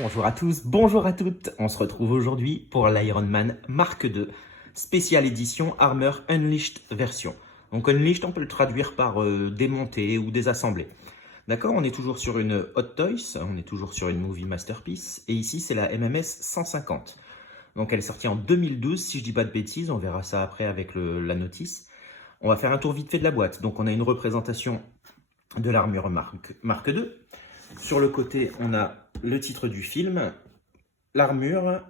Bonjour à tous, bonjour à toutes. On se retrouve aujourd'hui pour l'Ironman Mark II, spéciale édition Armor Unleashed version. Donc Unleashed, on peut le traduire par démonter ou désassemblé. D'accord, on est toujours sur une Hot Toys, on est toujours sur une Movie Masterpiece, et ici c'est la MMS 150. Donc elle est sortie en 2012, si je dis pas de bêtises, on verra ça après avec la notice. On va faire un tour vite fait de la boîte. Donc on a une représentation de l'armure Mark II. Sur le côté, on a le titre du film, l'armure,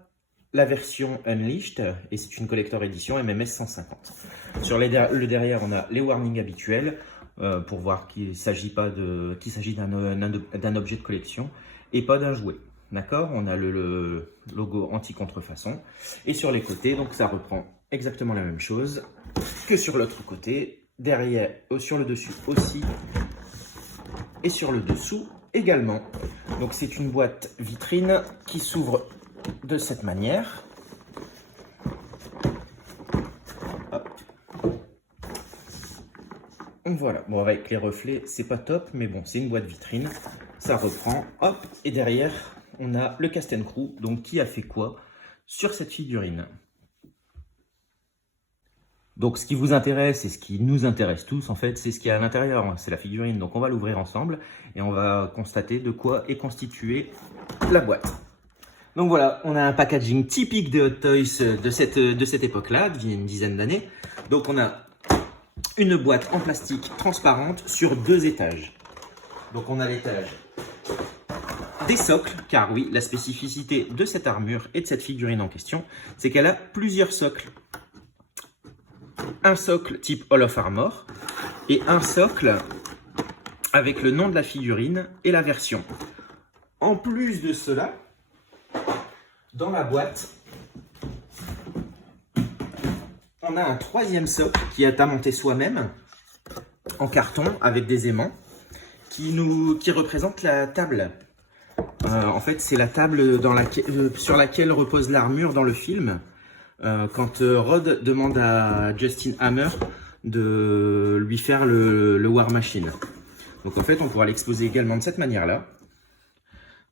la version Unleashed, et c'est une collector édition MMS 150. Sur le derrière, on a les warnings habituels, pour voir qu'il s'agit d'un objet de collection et pas d'un jouet. D'accord? On a le logo anti-contrefaçon. Et sur les côtés, donc ça reprend exactement la même chose que sur l'autre côté. Derrière, sur le dessus aussi, et sur le dessous également. Donc c'est une boîte vitrine qui s'ouvre de cette manière. Hop. Voilà, bon avec les reflets c'est pas top, mais bon c'est une boîte vitrine, ça reprend, hop, et derrière on a le cast and crew, donc qui a fait quoi sur cette figurine. Donc ce qui vous intéresse et ce qui nous intéresse tous en fait, c'est ce qu'il y a à l'intérieur, c'est la figurine. Donc on va l'ouvrir ensemble et on va constater de quoi est constituée la boîte. Donc voilà, on a un packaging typique des Hot Toys de cette époque-là, d'il y a une dizaine d'années. Donc on a une boîte en plastique transparente sur 2 étages. Donc on a l'étage des socles, car oui, la spécificité de cette armure et de cette figurine en question, c'est qu'elle a plusieurs socles. Un socle type Hall of Armor et un socle avec le nom de la figurine et la version. En plus de cela, dans la boîte, on a un 3e socle qui est à monter soi-même en carton avec des aimants qui représente la table. En fait, c'est la table sur laquelle repose l'armure dans le film. Quand Rod demande à Justin Hammer de lui faire le War Machine. Donc en fait, on pourra l'exposer également de cette manière-là.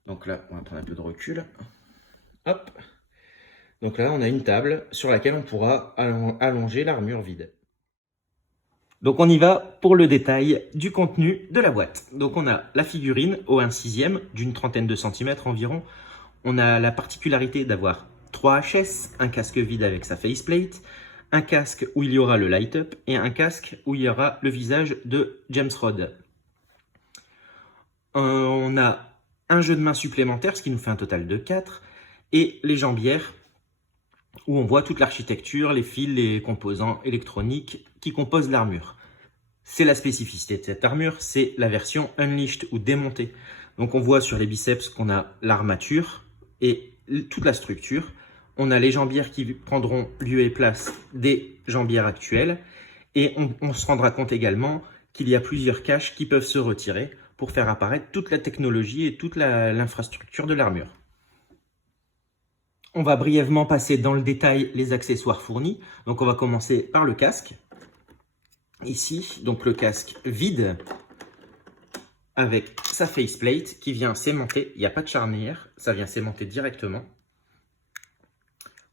Donc là, on va prendre un peu de recul. Hop. Donc là, on a une table sur laquelle on pourra allonger l'armure vide. Donc on y va pour le détail du contenu de la boîte. Donc on a la figurine au 1/6 d'une trentaine de centimètres environ. On a la particularité d'avoir 3 HS, un casque vide avec sa faceplate, un casque où il y aura le light-up et un casque où il y aura le visage de James Rod. On a un jeu de main supplémentaire, ce qui nous fait un total de 4, et les jambières où on voit toute l'architecture, les fils, les composants électroniques qui composent l'armure. C'est la spécificité de cette armure, c'est la version Unleashed ou démontée. Donc on voit sur les biceps qu'on a l'armature et toute la structure. On a les jambières qui prendront lieu et place des jambières actuelles. Et on se rendra compte également qu'il y a plusieurs caches qui peuvent se retirer pour faire apparaître toute la technologie et toute l'infrastructure de l'armure. On va brièvement passer dans le détail les accessoires fournis. Donc on va commencer par le casque. Ici, donc le casque vide avec sa faceplate qui vient s'aimanter. Il n'y a pas de charnière, ça vient s'aimanter directement.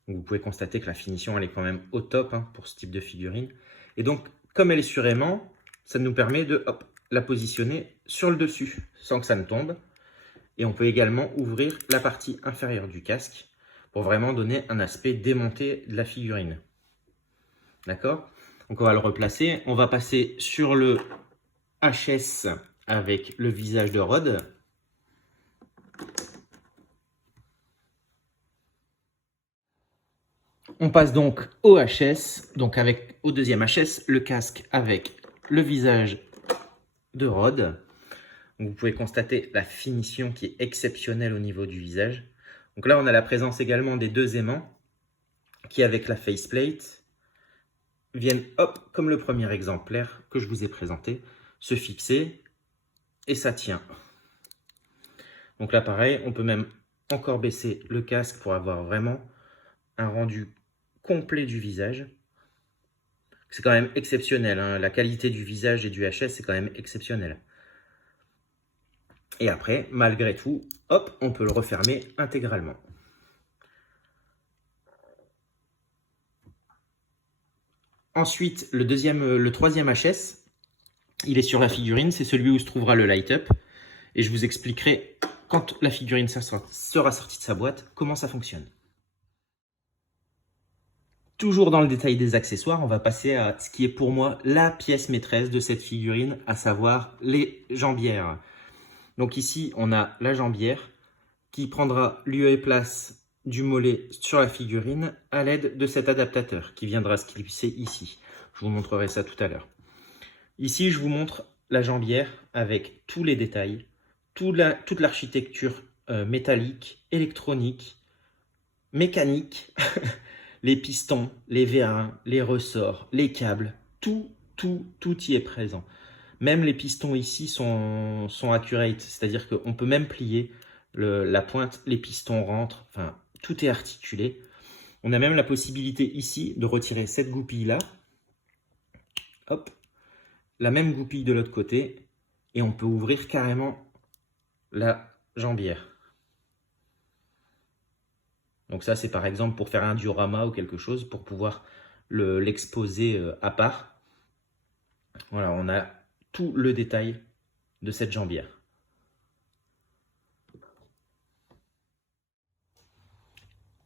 Donc vous pouvez constater que la finition elle est quand même au top pour ce type de figurine. Et donc, comme elle est sur aimant, ça nous permet de la positionner sur le dessus sans que ça ne tombe. Et on peut également ouvrir la partie inférieure du casque pour vraiment donner un aspect démonté de la figurine. D'accord? Donc on va le replacer. On va passer sur le HS avec le visage de Rod. On passe donc au HS, donc au deuxième HS, le casque avec le visage de Rod. Donc vous pouvez constater la finition qui est exceptionnelle au niveau du visage. Donc là, on a la présence également des 2 aimants qui, avec la faceplate, viennent, comme le premier exemplaire que je vous ai présenté, se fixer et ça tient. Donc là, pareil, on peut même encore baisser le casque pour avoir vraiment un rendu complet du visage. C'est quand même exceptionnel, la qualité du visage et du HS, c'est quand même exceptionnel. Et après, malgré tout, hop, on peut le refermer intégralement. Ensuite, le troisième HS, il est sur la figurine, c'est celui où se trouvera le light-up. Et je vous expliquerai, quand la figurine sera sortie de sa boîte, comment ça fonctionne. Toujours dans le détail des accessoires, on va passer à ce qui est pour moi la pièce maîtresse de cette figurine, à savoir les jambières. Donc ici, on a la jambière qui prendra lieu et place du mollet sur la figurine à l'aide de cet adaptateur qui viendra se clipser ici. Je vous montrerai ça tout à l'heure. Ici, je vous montre la jambière avec tous les détails, toute l'architecture métallique, électronique, mécanique, les pistons, les vérins, les ressorts, les câbles, tout y est présent. Même les pistons ici sont accurate, c'est-à-dire qu'on peut même plier la pointe, les pistons rentrent, enfin tout est articulé. On a même la possibilité ici de retirer cette goupille-là, hop, la même goupille de l'autre côté, et on peut ouvrir carrément la jambière. Donc ça, c'est par exemple pour faire un diorama ou quelque chose, pour pouvoir l'exposer à part. Voilà, on a tout le détail de cette jambière.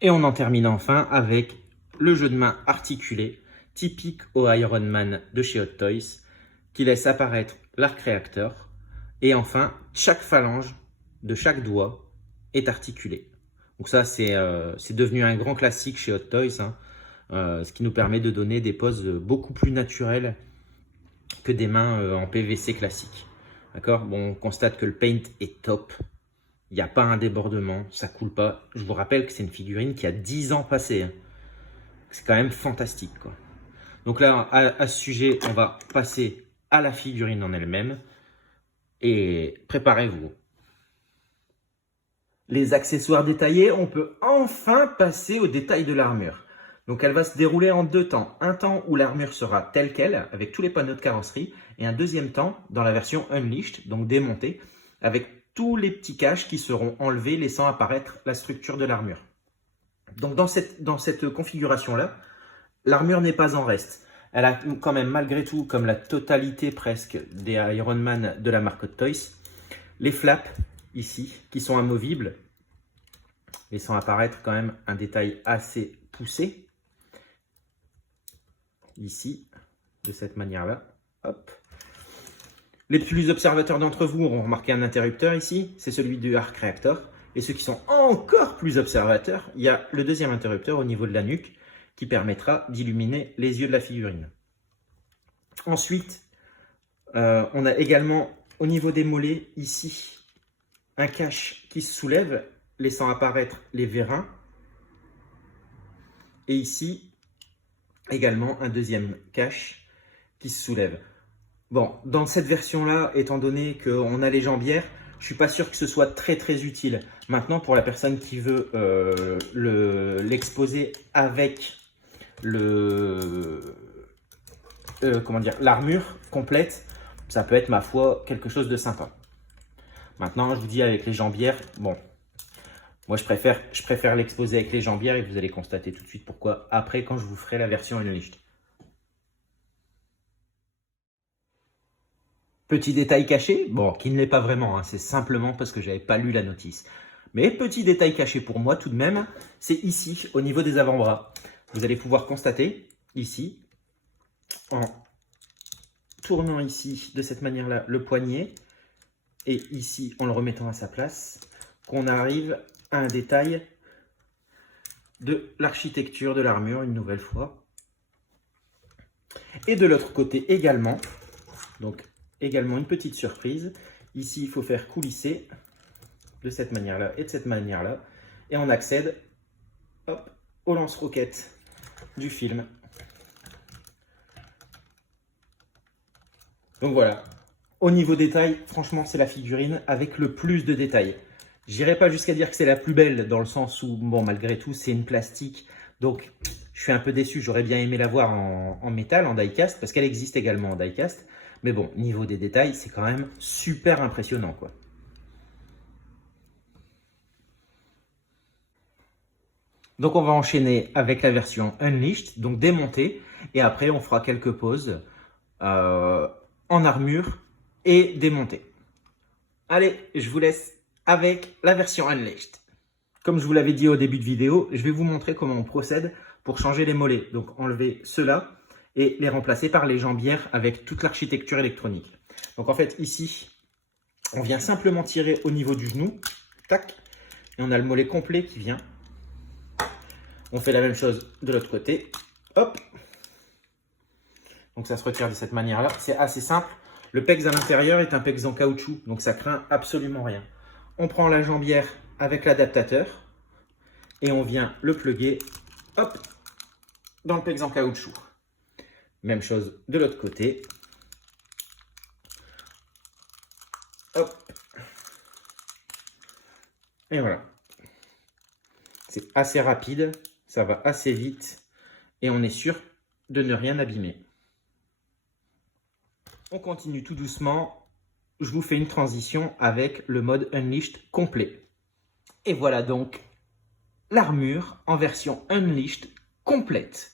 Et on en termine enfin avec le jeu de main articulé, typique au Iron Man de chez Hot Toys, qui laisse apparaître l'arc réacteur. Et enfin, chaque phalange de chaque doigt est articulée. Donc ça, c'est devenu un grand classique chez Hot Toys, hein, ce qui nous permet de donner des poses beaucoup plus naturelles que des mains en PVC classique. D'accord? Bon, on constate que le paint est top. Il n'y a pas un débordement, ça coule pas. Je vous rappelle que c'est une figurine qui a 10 ans passé. Hein. C'est quand même fantastique, quoi. Donc là, à ce sujet, on va passer à la figurine en elle-même. Et préparez-vous. Les accessoires détaillés, on peut enfin passer au détail de l'armure. Donc elle va se dérouler en deux temps. Un temps où l'armure sera telle qu'elle, avec tous les panneaux de carrosserie, et un deuxième temps dans la version Unleashed, donc démontée, avec tous les petits caches qui seront enlevés, laissant apparaître la structure de l'armure. Donc dans cette configuration-là, l'armure n'est pas en reste. Elle a quand même, malgré tout, comme la totalité presque des Iron Man de la marque Hot Toys, les flaps ici, qui sont amovibles, laissant apparaître quand même un détail assez poussé. Ici, de cette manière-là. Hop. Les plus observateurs d'entre vous auront remarqué un interrupteur ici, c'est celui du arc réacteur. Et ceux qui sont encore plus observateurs, il y a le deuxième interrupteur au niveau de la nuque qui permettra d'illuminer les yeux de la figurine. Ensuite, on a également au niveau des mollets ici un cache qui se soulève, laissant apparaître les vérins. Et ici, également un deuxième cache qui se soulève. Bon, dans cette version-là, étant donné qu'on a les jambières, je ne suis pas sûr que ce soit très utile. Maintenant, pour la personne qui veut l'exposer avec l'armure complète, ça peut être, ma foi, quelque chose de sympa. Maintenant, je vous dis, avec les jambières, bon, moi je préfère l'exposer avec les jambières et vous allez constater tout de suite pourquoi après quand je vous ferai la version Unleashed. Petit détail caché, bon, qui ne l'est pas vraiment, hein, c'est simplement parce que je n'avais pas lu la notice. Mais petit détail caché pour moi tout de même, c'est ici, au niveau des avant-bras. Vous allez pouvoir constater, ici, en tournant ici de cette manière-là le poignet, et ici en le remettant à sa place, qu'on arrive à un détail de l'architecture de l'armure une nouvelle fois. Et de l'autre côté également, donc également une petite surprise. Ici, il faut faire coulisser de cette manière-là et de cette manière-là. Et on accède hop, au lance-roquette du film. Donc voilà, au niveau détail, franchement, c'est la figurine avec le plus de détails. J'irai pas jusqu'à dire que c'est la plus belle, dans le sens où, bon, malgré tout, c'est une plastique. Donc, je suis un peu déçu. J'aurais bien aimé la voir en métal, en die-cast, parce qu'elle existe également en die-cast. Mais bon, niveau des détails, c'est quand même super impressionnant, quoi. Donc on va enchaîner avec la version Unleashed, donc démontée, et après on fera quelques pauses en armure et démontée. Allez, je vous laisse avec la version Unleashed. Comme je vous l'avais dit au début de vidéo, je vais vous montrer comment on procède pour changer les mollets. Donc enlever ceux-là et les remplacer par les jambières avec toute l'architecture électronique. Donc en fait ici, on vient simplement tirer au niveau du genou, tac, et on a le mollet complet qui vient. On fait la même chose de l'autre côté, hop. Donc ça se retire de cette manière-là, c'est assez simple. Le pegs à l'intérieur est un pegs en caoutchouc, donc ça craint absolument rien. On prend la jambière avec l'adaptateur et on vient le plugger, hop, dans le pegs en caoutchouc. Même chose de l'autre côté. Hop. Et voilà. C'est assez rapide, ça va assez vite et on est sûr de ne rien abîmer. On continue tout doucement. Je vous fais une transition avec le mode Unleashed complet. Et voilà donc l'armure en version Unleashed complète.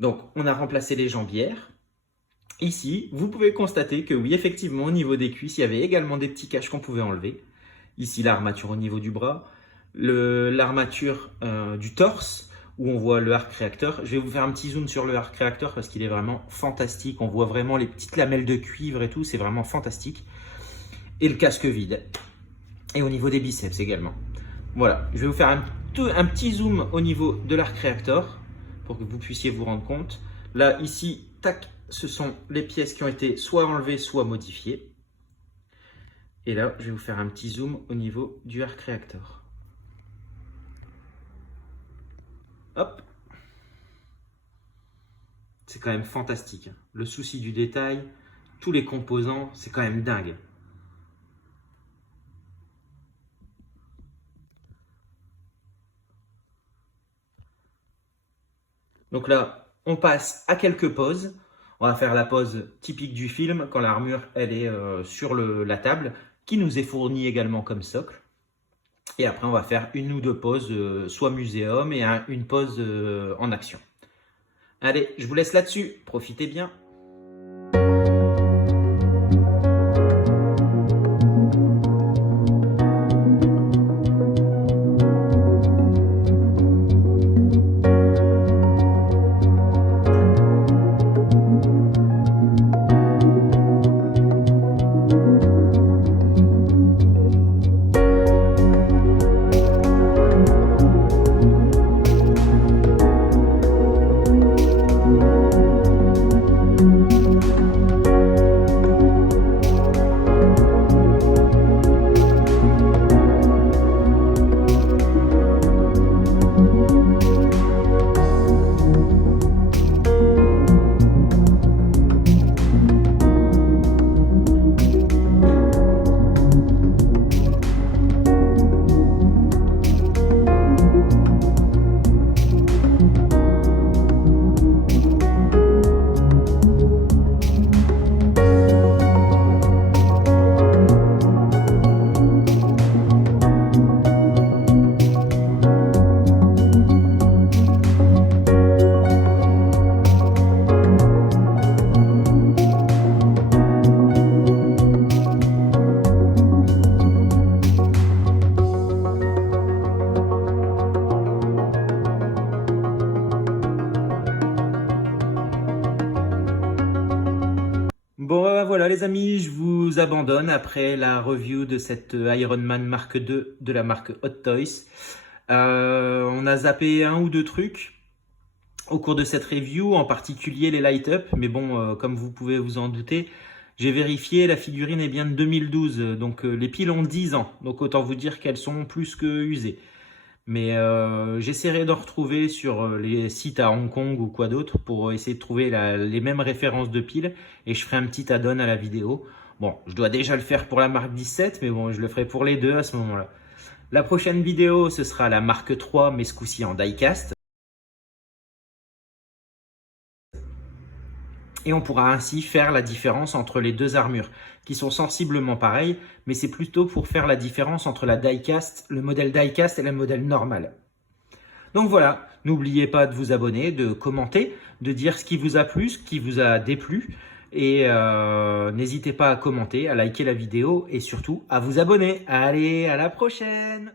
Donc, on a remplacé les jambières. Ici, vous pouvez constater que oui, effectivement, au niveau des cuisses, il y avait également des petits caches qu'on pouvait enlever. Ici, l'armature au niveau du bras, l'armature du torse, où on voit le arc réacteur. Je vais vous faire un petit zoom sur le arc réacteur parce qu'il est vraiment fantastique. On voit vraiment les petites lamelles de cuivre et tout, c'est vraiment fantastique. Et le casque vide. Et au niveau des biceps également. Voilà, je vais vous faire un petit zoom au niveau de l'arc réacteur pour que vous puissiez vous rendre compte. Là, ici, tac, ce sont les pièces qui ont été soit enlevées, soit modifiées. Et là, je vais vous faire un petit zoom au niveau du arc réacteur. Hop. C'est quand même fantastique. Le souci du détail, tous les composants, c'est quand même dingue. Donc là, on passe à quelques poses. On va faire la pose typique du film quand l'armure elle est sur la table, qui nous est fournie également comme socle. Et après, on va faire une ou deux poses, soit muséum et une pose en action. Allez, je vous laisse là-dessus. Profitez bien. Bon, voilà les amis, je vous abandonne après la review de cette Iron Man Mark II de la marque Hot Toys. On a zappé un ou deux trucs au cours de cette review, en particulier les light-up. Mais bon, comme vous pouvez vous en douter, j'ai vérifié, la figurine est bien de 2012. Donc les piles ont 10 ans. Donc autant vous dire qu'elles sont plus que usées. Mais j'essaierai d'en retrouver sur les sites à Hong Kong ou quoi d'autre pour essayer de trouver les mêmes références de piles et je ferai un petit add-on à la vidéo. Bon, je dois déjà le faire pour la marque 17, mais bon, je le ferai pour les deux à ce moment-là. La prochaine vidéo, ce sera la marque 3, mais ce coup-ci en die-cast. Et on pourra ainsi faire la différence entre les deux armures, qui sont sensiblement pareilles, mais c'est plutôt pour faire la différence entre la die-cast, le modèle die-cast et le modèle normal. Donc voilà, n'oubliez pas de vous abonner, de commenter, de dire ce qui vous a plu, ce qui vous a déplu. Et n'hésitez pas à commenter, à liker la vidéo et surtout à vous abonner. Allez, à la prochaine!